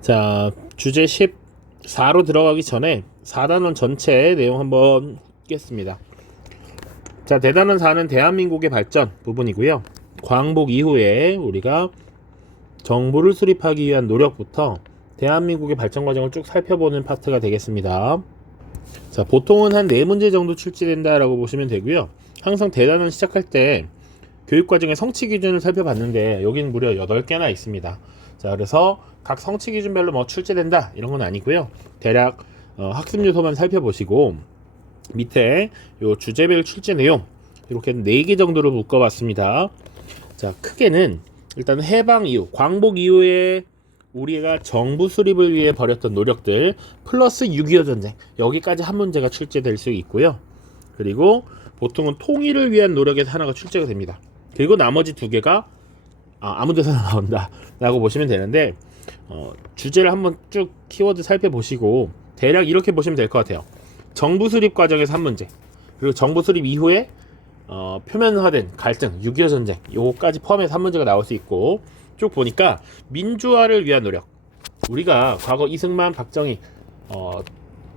자, 주제 14로 들어가기 전에 4단원 전체 내용 한번 읽겠습니다. 자, 대단원 4는 대한민국의 발전 부분이고요. 광복 이후에 우리가 정부를 수립하기 위한 노력부터 대한민국의 발전 과정을 쭉 살펴보는 파트가 되겠습니다. 자, 보통은 한 4문제 정도 출제된다라고 보시면 되고요. 항상 대단원 시작할 때 교육과정의 성취 기준을 살펴봤는데 여기는 무려 8개나 있습니다. 자, 그래서 각 성취 기준별로 뭐 출제된다 이런 건 아니고요. 대략 학습 요소만 살펴보시고 밑에 요 주제별 출제 내용 이렇게 4개 정도로 묶어봤습니다. 자, 크게는 일단 해방 이후, 광복 이후에 우리가 정부 수립을 위해 벌였던 노력들 플러스 6.25 전쟁 여기까지 한 문제가 출제될 수 있고요. 그리고 보통은 통일을 위한 노력에서 하나가 출제가 됩니다. 그리고 나머지 2개가 아무 데서나 나온다 라고 보시면 되는데 주제를 한번 쭉 키워드 살펴보시고 대략 이렇게 보시면 될 것 같아요. 정부 수립 과정에서 한 문제, 그리고 정부 수립 이후에 표면화된 갈등 6.25 전쟁 요거까지 포함해서 한 문제가 나올 수 있고, 쭉 보니까 민주화를 위한 노력, 우리가 과거 이승만 박정희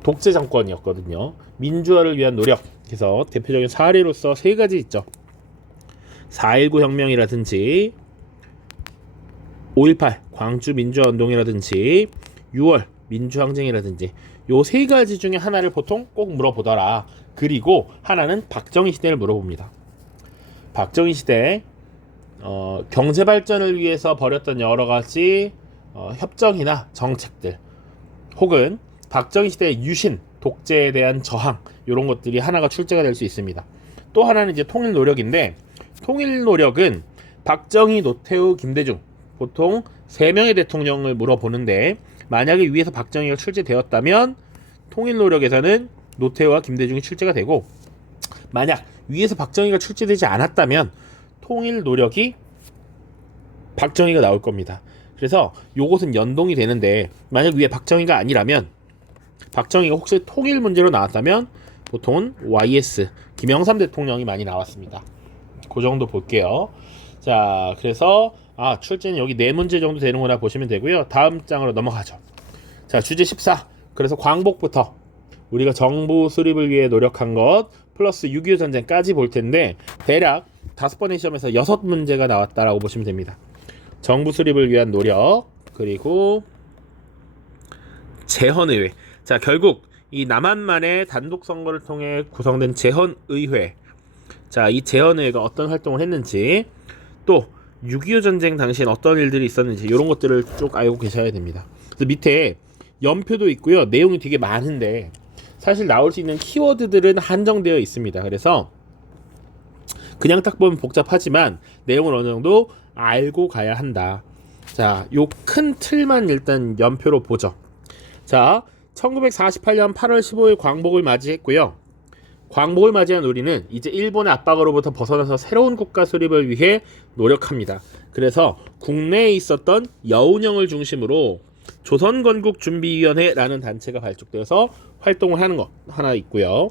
독재 정권이었거든요. 민주화를 위한 노력, 그래서 대표적인 사례로서 3가지 있죠. 4.19 혁명이라든지 5.18 광주 민주화운동이라든지 6월 민주항쟁이라든지 요 3가지 중에 하나를 보통 꼭 물어보더라. 그리고 하나는 박정희 시대를 물어봅니다. 박정희 시대 경제 발전을 위해서 벌였던 여러 가지 협정이나 정책들, 혹은 박정희 시대의 유신 독재에 대한 저항, 이런 것들이 하나가 출제가 될 수 있습니다. 또 하나는 이제 통일 노력인데, 통일 노력은 박정희, 노태우, 김대중 보통 3명의 대통령을 물어보는데, 만약에 위에서 박정희가 출제되었다면 통일 노력에서는 노태우와 김대중이 출제가 되고, 만약 위에서 박정희가 출제되지 않았다면 통일 노력이 박정희가 나올 겁니다. 그래서 요것은 연동이 되는데, 만약 위에 박정희가 아니라면, 박정희가 혹시 통일 문제로 나왔다면 보통은 YS 김영삼 대통령이 많이 나왔습니다. 그 정도 볼게요. 자, 그래서 출제는 여기 4문제 정도 되는구나 보시면 되고요. 다음 장으로 넘어가죠. 자, 주제 14. 그래서 광복부터 우리가 정부 수립을 위해 노력한 것 플러스 6.25 전쟁까지 볼 텐데, 대략 5번의 시험에서 6문제가 나왔다라고 보시면 됩니다. 정부 수립을 위한 노력, 그리고 재헌의회. 자, 결국 이 남한만의 단독 선거를 통해 구성된 재헌의회. 자, 이 재헌의회가 어떤 활동을 했는지, 또 6.25 전쟁 당시엔 어떤 일들이 있었는지 이런 것들을 쭉 알고 계셔야 됩니다. 그래서 밑에 연표도 있고요. 내용이 되게 많은데 사실 나올 수 있는 키워드들은 한정되어 있습니다. 그래서 그냥 딱 보면 복잡하지만 내용을 어느 정도 알고 가야 한다. 자, 요 큰 틀만 일단 연표로 보죠. 자, 1948년 8월 15일 광복을 맞이했고요. 광복을 맞이한 우리는 이제 일본의 압박으로부터 벗어나서 새로운 국가 수립을 위해 노력합니다. 그래서 국내에 있었던 여운형을 중심으로 조선건국준비위원회라는 단체가 발족되어서 활동을 하는 것 하나 있고요.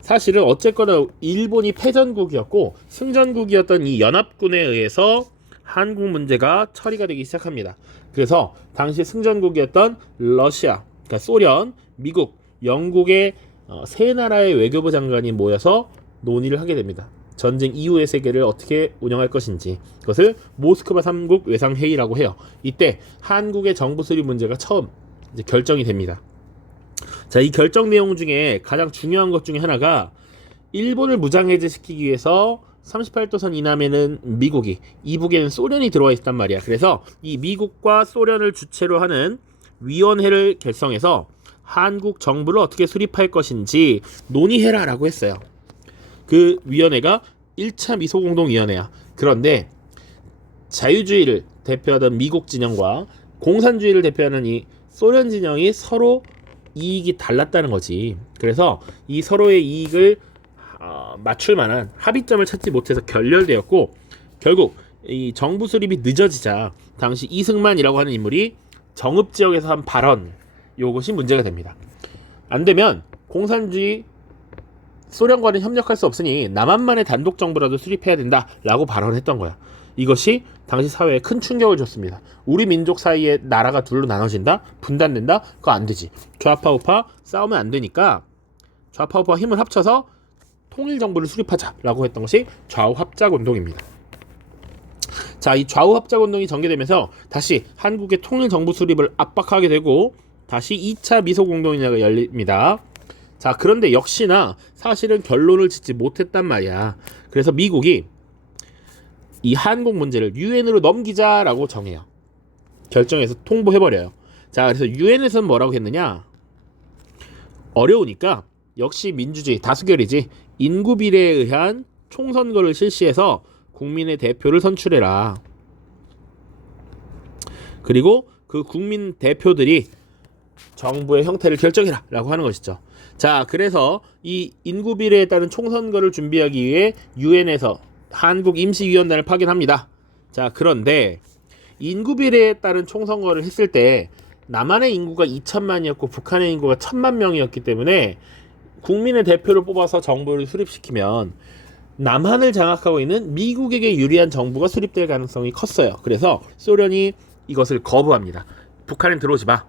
사실은 어쨌거나 일본이 패전국이었고 승전국이었던 이 연합군에 의해서 한국 문제가 처리가 되기 시작합니다. 그래서 당시 승전국이었던 러시아, 그러니까 소련, 미국, 영국의 3나라의 외교부 장관이 모여서 논의를 하게 됩니다. 전쟁 이후의 세계를 어떻게 운영할 것인지, 그것을 모스크바 3국 외상회의라고 해요. 이때 한국의 정부 수립 문제가 처음 이제 결정이 됩니다. 자, 이 결정 내용 중에 가장 중요한 것 중에 하나가 일본을 무장해제시키기 위해서 38도선 이남에는 미국이, 이북에는 소련이 들어와 있단 말이야. 그래서 이 미국과 소련을 주체로 하는 위원회를 결성해서 한국 정부를 어떻게 수립할 것인지 논의해라 라고 했어요. 그 위원회가 1차 미소공동위원회야. 그런데 자유주의를 대표하던 미국 진영과 공산주의를 대표하는 이 소련 진영이 서로 이익이 달랐다는 거지. 그래서 이 서로의 이익을 맞출 만한 합의점을 찾지 못해서 결렬되었고, 결국 이 정부 수립이 늦어지자 당시 이승만이라고 하는 인물이 정읍지역에서 한 발언, 요것이 문제가 됩니다. 안 되면 공산주의 소련과는 협력할 수 없으니 남한만의 단독 정부라도 수립해야 된다라고 발언했던 거야. 이것이 당시 사회에 큰 충격을 줬습니다. 우리 민족 사이에 나라가 둘로 나눠진다? 분단된다? 그거 안 되지. 좌파 우파 싸우면 안 되니까 좌파 우파 힘을 합쳐서 통일정부를 수립하자라고 했던 것이 좌우합작운동입니다. 자, 이 좌우합작운동이 전개되면서 다시 한국의 통일정부 수립을 압박하게 되고 다시 2차 미소공동연회가 열립니다. 자, 그런데 역시나 사실은 결론을 짓지 못했단 말이야. 그래서 미국이 이 한국 문제를 유엔으로 넘기자라고 정해요. 결정해서 통보해버려요. 자, 그래서 유엔에서는 뭐라고 했느냐? 어려우니까 역시 민주주의 다수결이지 인구 비례에 의한 총선거를 실시해서 국민의 대표를 선출해라. 그리고 그 국민 대표들이 정부의 형태를 결정해라 라고 하는 것이죠. 자, 그래서 이 인구 비례에 따른 총선거를 준비하기 위해 유엔에서 한국 임시위원단을 파견합니다. 자, 그런데 인구 비례에 따른 총선거를 했을 때 남한의 인구가 2천만이었고 북한의 인구가 1,000만 명이었기 때문에 국민의 대표를 뽑아서 정부를 수립시키면 남한을 장악하고 있는 미국에게 유리한 정부가 수립될 가능성이 컸어요. 그래서 소련이 이것을 거부합니다. 북한은 들어오지 마.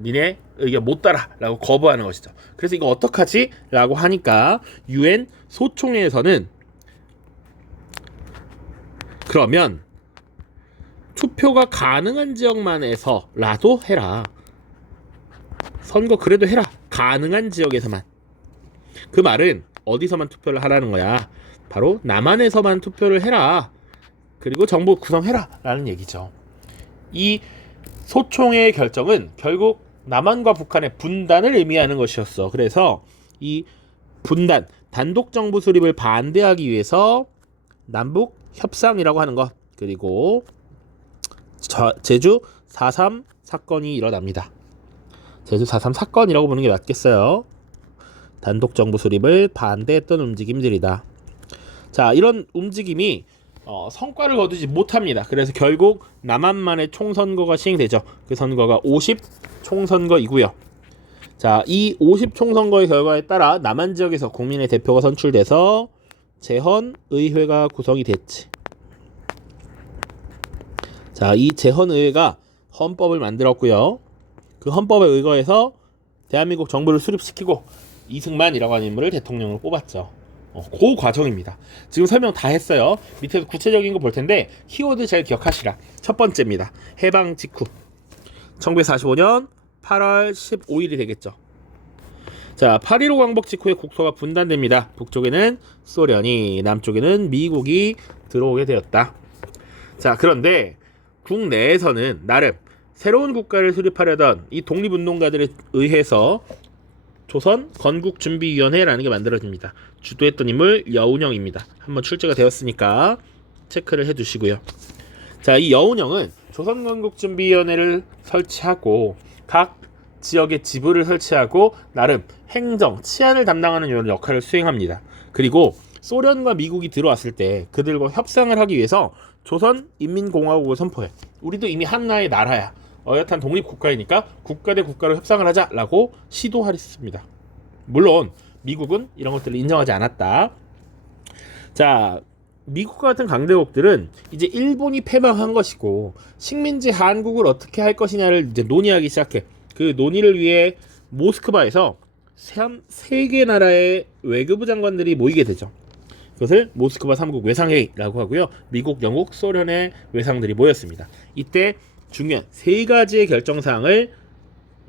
니네 의견 못 따라 라고 거부하는 것이죠. 그래서 이거 어떡하지? 라고 하니까 유엔 소총회에서는 그러면 투표가 가능한 지역만에서라도 해라. 선거 그래도 해라. 가능한 지역에서만. 그 말은 어디서만 투표를 하라는 거야? 바로 남한에서만 투표를 해라. 그리고 정부 구성해라 라는 얘기죠. 이 소총회의 결정은 결국 남한과 북한의 분단을 의미하는 것이었어. 그래서 이 분단, 단독 정부 수립을 반대하기 위해서 남북 협상이라고 하는 것, 그리고 제주 4.3 사건이 일어납니다. 제주 4.3 사건이라고 보는 게 맞겠어요. 단독 정부 수립을 반대했던 움직임들이다. 자, 이런 움직임이 성과를 거두지 못합니다. 그래서 결국 남한만의 총선거가 시행되죠. 그 선거가 50 총선거이고요. 자, 이 50 총선거의 결과에 따라 남한 지역에서 국민의 대표가 선출돼서 재헌의회가 구성이 됐지. 자, 이 재헌의회가 헌법을 만들었고요. 그 헌법에 의거해서 대한민국 정부를 수립시키고 이승만이라고 하는 인물을 대통령으로 뽑았죠. 그 과정입니다. 지금 설명 다 했어요. 밑에서 구체적인 거 볼 텐데 키워드 잘 기억하시라. 첫 번째입니다. 해방 직후 1945년 8월 15일이 되겠죠. 자, 8.15 광복 직후에 국토가 분단됩니다. 북쪽에는 소련이, 남쪽에는 미국이 들어오게 되었다. 자, 그런데 국내에서는 나름 새로운 국가를 수립하려던 이 독립운동가들에 의해서 조선 건국준비위원회라는 게 만들어집니다. 주도했던 인물 여운형입니다. 한번 출제가 되었으니까 체크를 해두시고요. 자, 이 여운형은 조선 건국준비위원회를 설치하고 각 지역에 지부를 설치하고 나름 행정, 치안을 담당하는 이런 역할을 수행합니다. 그리고 소련과 미국이 들어왔을 때 그들과 협상을 하기 위해서 조선인민공화국을 선포해. 우리도 이미 한나의 나라야. 어엿한 독립국가이니까 국가 대 국가로 협상을 하자라고 시도했습니다. 물론 미국은 이런 것들을 인정하지 않았다. 자, 미국과 같은 강대국들은 이제 일본이 패망한 것이고 식민지 한국을 어떻게 할 것이냐를 이제 논의하기 시작해. 그 논의를 위해 모스크바에서 세 개 나라의 외교부 장관들이 모이게 되죠. 그것을 모스크바 3국 외상회의라고 하고요. 미국, 영국, 소련의 외상들이 모였습니다. 이때 중요한 세 가지의 결정사항을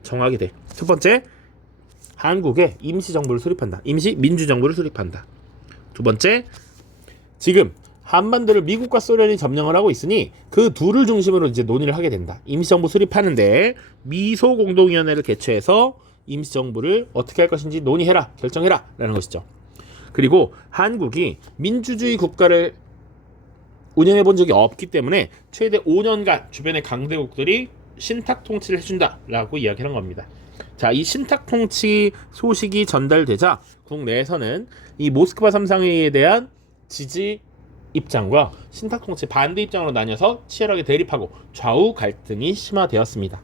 정하게 돼. 첫 번째, 한국에 임시정부를 수립한다. 임시민주정부를 수립한다. 두 번째, 지금 한반도를 미국과 소련이 점령을 하고 있으니 그 둘을 중심으로 이제 논의를 하게 된다. 임시정부 수립하는데 미소공동위원회를 개최해서 임시정부를 어떻게 할 것인지 논의해라, 결정해라 라는 것이죠. 그리고 한국이 민주주의 국가를 운영해 본 적이 없기 때문에 최대 5년간 주변의 강대국들이 신탁 통치를 해준다라고 이야기를 한 겁니다. 자, 이 신탁 통치 소식이 전달되자 국내에서는 이 모스크바 3상회의에 대한 지지 입장과 신탁 통치 반대 입장으로 나뉘어서 치열하게 대립하고 좌우 갈등이 심화되었습니다.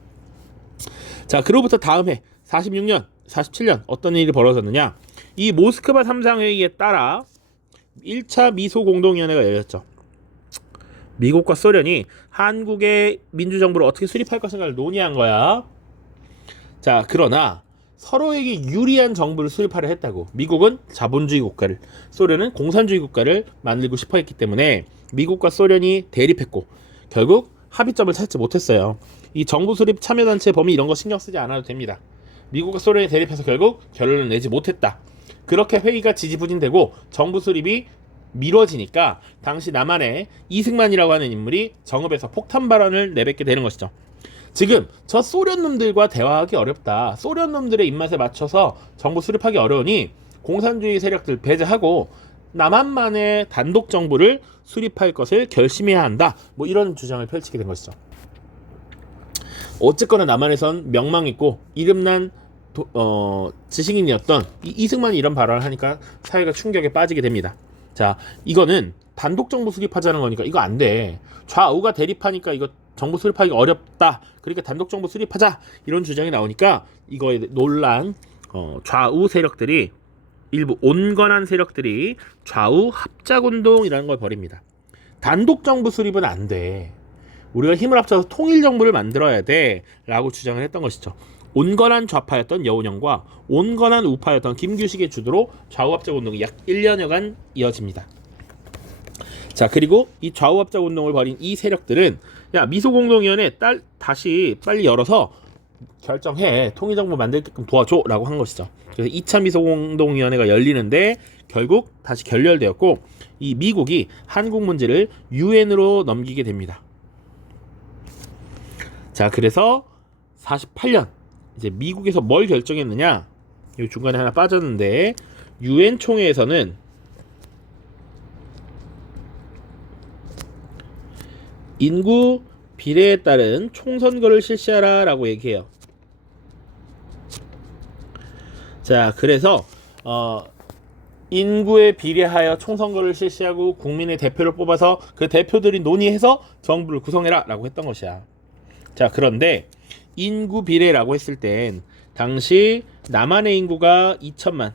자, 그로부터 다음 해 46년, 47년 어떤 일이 벌어졌느냐? 이 모스크바 3상회의에 따라 1차 미소공동위원회가 열렸죠. 미국과 소련이 한국의 민주정부를 어떻게 수립할 것인가를 논의한 거야. 자, 그러나 서로에게 유리한 정부를 수립하려 했다고. 미국은 자본주의 국가를, 소련은 공산주의 국가를 만들고 싶어 했기 때문에 미국과 소련이 대립했고 결국 합의점을 찾지 못했어요. 이 정부 수립 참여단체 범위 이런 거 신경 쓰지 않아도 됩니다. 미국과 소련이 대립해서 결국 결론을 내지 못했다. 그렇게 회의가 지지부진되고 정부 수립이 미뤄지니까 당시 남한의 이승만이라고 하는 인물이 정읍에서 폭탄 발언을 내뱉게 되는 것이죠. 지금 저 소련 놈들과 대화하기 어렵다. 소련 놈들의 입맛에 맞춰서 정부 수립하기 어려우니 공산주의 세력들 배제하고 남한만의 단독 정부를 수립할 것을 결심해야 한다. 뭐 이런 주장을 펼치게 된 것이죠. 어쨌거나 남한에선 명망있고 이름난 지식인이었던 이승만이 이런 발언을 하니까 사회가 충격에 빠지게 됩니다. 자, 이거는 단독 정부 수립하자는 거니까 이거 안 돼. 좌우가 대립하니까 이거 정부 수립하기 어렵다. 그러니까 단독 정부 수립하자. 이런 주장이 나오니까 이거에 논란, 좌우 세력들이 일부 온건한 세력들이 좌우 합작운동이라는 걸 벌입니다. 단독 정부 수립은 안 돼. 우리가 힘을 합쳐서 통일 정부를 만들어야 돼. 라고 주장을 했던 것이죠. 온건한 좌파였던 여운형과 온건한 우파였던 김규식의 주도로 좌우합작운동이 약 1년여간 이어집니다. 자, 그리고 이 좌우합작운동을 벌인 이 세력들은 야, 미소공동위원회 다시 빨리 열어서 결정해. 통일정부 만들게끔 도와줘. 라고 한 것이죠. 그래서 2차 미소공동위원회가 열리는데 결국 다시 결렬되었고 이 미국이 한국 문제를 유엔으로 넘기게 됩니다. 자, 그래서 48년 이제 미국에서 뭘 결정했느냐? 이 중간에 하나 빠졌는데 유엔 총회에서는 인구 비례에 따른 총선거를 실시하라 라고 얘기해요. 자, 그래서 인구에 비례하여 총선거를 실시하고 국민의 대표를 뽑아서 그 대표들이 논의해서 정부를 구성해라 라고 했던 것이야. 자, 그런데 인구 비례라고 했을 땐 당시 남한의 인구가 2천만,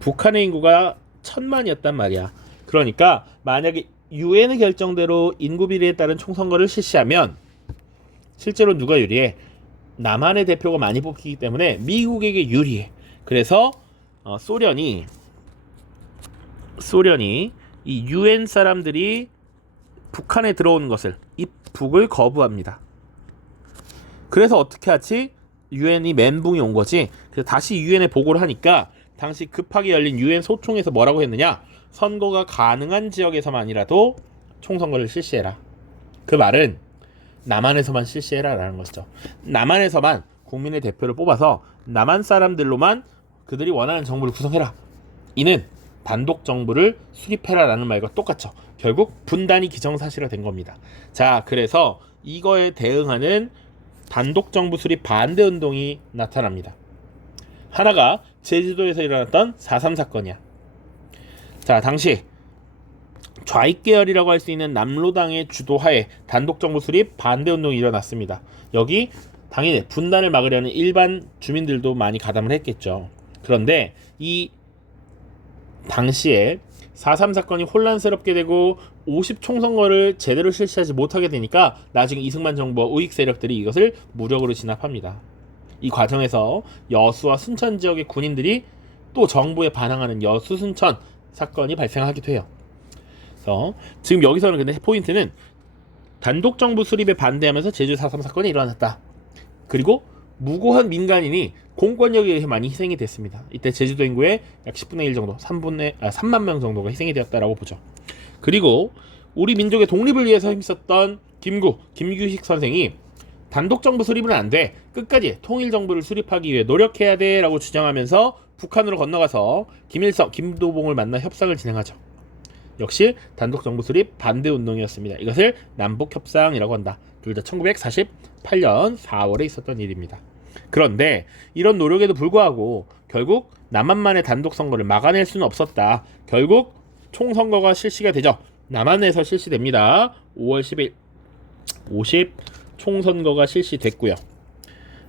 북한의 인구가 1,000만이었단 말이야. 그러니까 만약에 유엔의 결정대로 인구 비례에 따른 총선거를 실시하면 실제로 누가 유리해? 남한의 대표가 많이 뽑히기 때문에 미국에게 유리해. 그래서 소련이 이 유엔 사람들이 북한에 들어오는 것을 입북을 거부합니다. 그래서 어떻게 하지? 유엔이 멘붕이 온 거지. 그래서 다시 유엔에 보고를 하니까 당시 급하게 열린 유엔 소총에서 뭐라고 했느냐? 선거가 가능한 지역에서만이라도 총선거를 실시해라. 그 말은 남한에서만 실시해라 라는 것이죠. 남한에서만 국민의 대표를 뽑아서 남한 사람들로만 그들이 원하는 정부를 구성해라. 이는 단독 정부를 수립해라 라는 말과 똑같죠. 결국 분단이 기정사실화된 겁니다. 자, 그래서 이거에 대응하는 단독 정부 수립 반대 운동이 나타납니다. 하나가 제주도에서 일어났던 4.3 사건이야. 자, 당시 좌익 계열이라고 할 수 있는 남로당의 주도하에 단독 정부 수립 반대 운동이 일어났습니다. 여기 당연히 분단을 막으려는 일반 주민들도 많이 가담을 했겠죠. 그런데 이 당시에 4.3 사건이 혼란스럽게 되고 50 총선거를 제대로 실시하지 못하게 되니까 나중에 이승만 정부와 우익 세력들이 이것을 무력으로 진압합니다. 이 과정에서 여수와 순천 지역의 군인들이 또 정부에 반항하는 여수 순천 사건이 발생하기도 해요. 그래서 지금 여기서는 근데 포인트는 단독 정부 수립에 반대하면서 제주 4.3 사건이 일어났다. 그리고 무고한 민간인이 공권력에 의해 많이 희생이 됐습니다. 이때 제주도 인구의 약 10분의 1 정도, 3만 명 정도가 희생이 되었다라고 보죠. 그리고 우리 민족의 독립을 위해서 힘썼던 김규식 선생이 단독 정부 수립은 안 돼. 끝까지 통일 정부를 수립하기 위해 노력해야 돼 라고 주장하면서 북한으로 건너가서 김일성, 김도봉을 만나 협상을 진행하죠. 역시 단독 정부 수립 반대 운동이었습니다. 이것을 남북 협상이라고 한다. 둘 다 1948년 4월에 있었던 일입니다. 그런데 이런 노력에도 불구하고 결국 남한만의 단독 선거를 막아낼 수는 없었다. 결국 총선거가 실시가 되죠. 남한에서 실시됩니다. 5월 10일 50 총선거가 실시됐고요.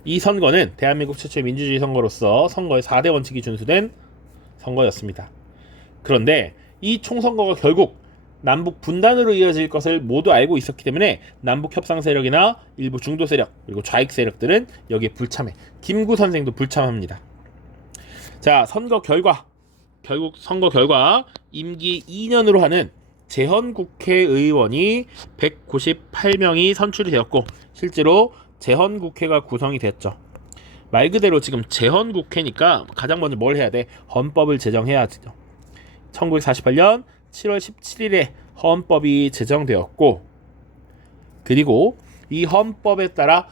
이 선거는 대한민국 최초의 민주주의 선거로서 선거의 4대 원칙이 준수된 선거였습니다. 그런데 이 총선거가 결국 남북 분단으로 이어질 것을 모두 알고 있었기 때문에 남북 협상 세력이나 일부 중도 세력 그리고 좌익 세력들은 여기에 불참해. 김구 선생도 불참합니다. 자, 결국 선거 결과 임기 2년으로 하는 재헌국회의원이 198명이 선출이 되었고 실제로 재헌국회가 구성이 됐죠. 말 그대로 지금 재헌국회니까 가장 먼저 뭘 해야 돼? 헌법을 제정해야죠. 1948년 7월 17일에 헌법이 제정되었고 그리고 이 헌법에 따라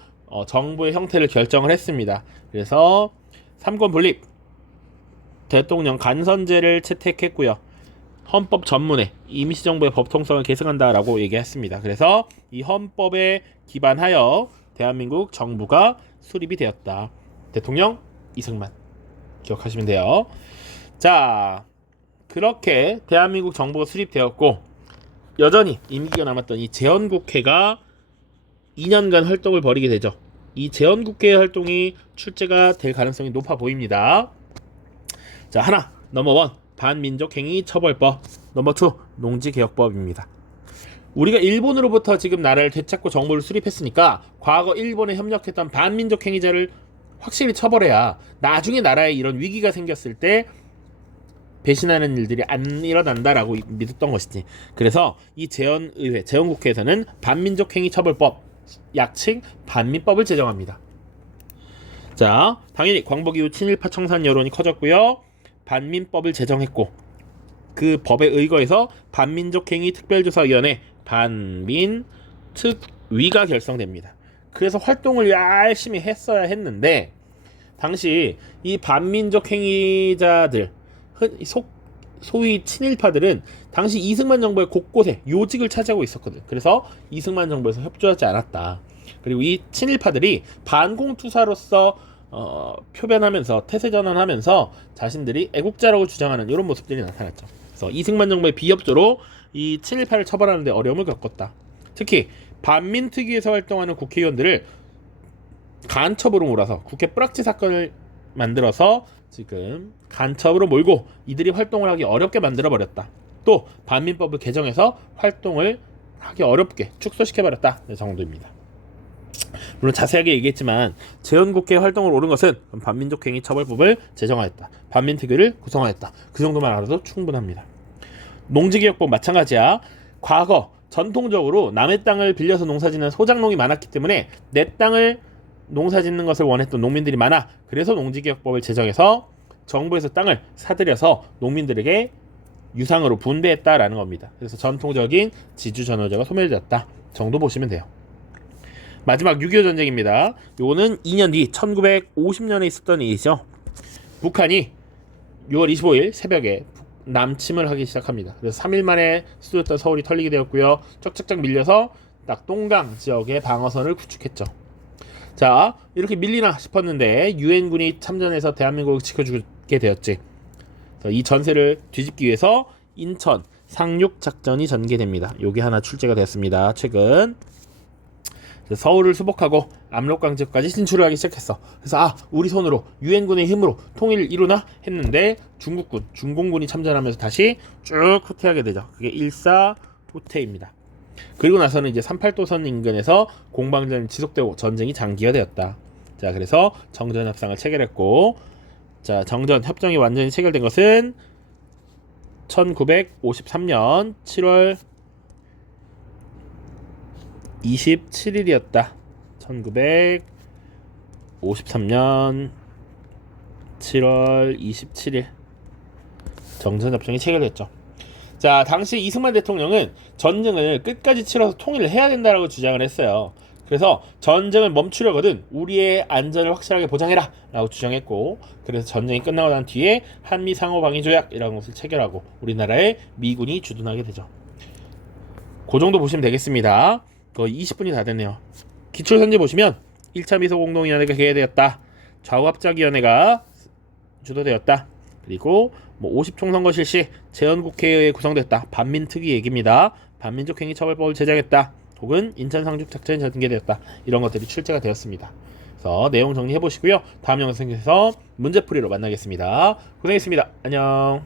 정부의 형태를 결정을 했습니다. 그래서 삼권 분립, 대통령 간선제를 채택했고요. 헌법 전문에 임시정부의 법통성을 계승한다라고 얘기했습니다. 그래서 이 헌법에 기반하여 대한민국 정부가 수립이 되었다. 대통령 이승만 기억하시면 돼요. 자, 그렇게 대한민국 정부가 수립되었고 여전히 임기가 남았던 이 재헌국회가 2년간 활동을 벌이게 되죠. 이 재헌국회의 활동이 출제가 될 가능성이 높아 보입니다. 자, 하나, 넘버 1 반민족행위 처벌법, 넘버 2 농지개혁법입니다. 우리가 일본으로부터 지금 나라를 되찾고 정부를 수립했으니까 과거 일본에 협력했던 반민족 행위자를 확실히 처벌해야 나중에 나라에 이런 위기가 생겼을 때 배신하는 일들이 안 일어난다라고 믿었던 것이지. 그래서 이 재헌의회, 재헌국회에서는 반민족 행위 처벌법, 약칭 반민법을 제정합니다. 자, 당연히 광복 이후 친일파 청산 여론이 커졌고요. 반민법을 제정했고 그 법에 의거해서 반민족행위 특별조사위원회 반민특위가 결성됩니다. 그래서 활동을 열심히 했어야 했는데 당시 이 반민족행위자들 소위 친일파들은 당시 이승만 정부의 곳곳에 요직을 차지하고 있었거든. 그래서 이승만 정부에서 협조하지 않았다. 그리고 이 친일파들이 반공투사로서 표변하면서 태세전환하면서 자신들이 애국자라고 주장하는 이런 모습들이 나타났죠. 그래서 이승만 정부의 비협조로 이 친일파를 처벌하는 데 어려움을 겪었다. 특히 반민특위에서 활동하는 국회의원들을 간첩으로 몰아서 국회 뿌락지 사건을 만들어서 지금 간첩으로 몰고 이들이 활동을 하기 어렵게 만들어버렸다. 또 반민법을 개정해서 활동을 하기 어렵게 축소시켜버렸다. 이 정도입니다. 물론 자세하게 얘기했지만 재헌국회 활동을 옳은 것은 반민족행위 처벌법을 제정하였다. 반민특위를 구성하였다. 그 정도만 알아도 충분합니다. 농지개혁법 마찬가지야. 과거 전통적으로 남의 땅을 빌려서 농사짓는 소작농이 많았기 때문에 내 땅을 농사짓는 것을 원했던 농민들이 많아. 그래서 농지개혁법을 제정해서 정부에서 땅을 사들여서 농민들에게 유상으로 분배했다라는 겁니다. 그래서 전통적인 지주전호제가 소멸되었다 정도 보시면 돼요. 마지막 6.25 전쟁입니다. 요거는 2년 뒤 1950년에 있었던 일이죠. 북한이 6월 25일 새벽에 남침을 하기 시작합니다. 그래서 3일 만에 수도였던 서울이 털리게 되었고요. 쫙쫙쫙 밀려서 딱 동강 지역에 방어선을 구축했죠. 자, 이렇게 밀리나 싶었는데 유엔군이 참전해서 대한민국을 지켜주게 되었지. 이 전세를 뒤집기 위해서 인천 상륙작전이 전개됩니다. 요게 하나 출제가 됐습니다. 최근 서울을 수복하고 압록강 지역까지 진출을 하기 시작했어. 그래서 우리 손으로 유엔군의 힘으로 통일을 이루나 했는데 중국군, 중공군이 참전하면서 다시 쭉 후퇴하게 되죠. 그게 일사 후퇴입니다. 그리고 나서는 이제 38도선 인근에서 공방전이 지속되고 전쟁이 장기화되었다. 자, 그래서 정전협상을 체결했고, 자, 정전협정이 완전히 체결된 것은 1953년 7월 27일이었다. 1953년 7월 27일 정전협정이 체결됐죠. 자, 당시 이승만 대통령은 전쟁을 끝까지 치러서 통일을 해야 된다라고 주장을 했어요. 그래서 전쟁을 멈추려거든 우리의 안전을 확실하게 보장해라 라고 주장했고, 그래서 전쟁이 끝나고 난 뒤에 한미 상호방위조약이라는 것을 체결하고 우리나라에 미군이 주둔하게 되죠. 그 정도 보시면 되겠습니다. 거의 20분이 다 됐네요. 기출선지 보시면 1차 미소공동위원회가 개회되었다. 좌우합작위원회가 주도되었다. 그리고 50총선거 실시, 재헌국회에 구성됐다. 반민특위 얘기입니다. 반민족행위 처벌법을 제정했다. 혹은 인천 상륙작전이 전개되었다. 이런 것들이 출제가 되었습니다. 그래서 내용 정리해 보시고요. 다음 영상에서 문제풀이로 만나겠습니다. 고생했습니다. 안녕.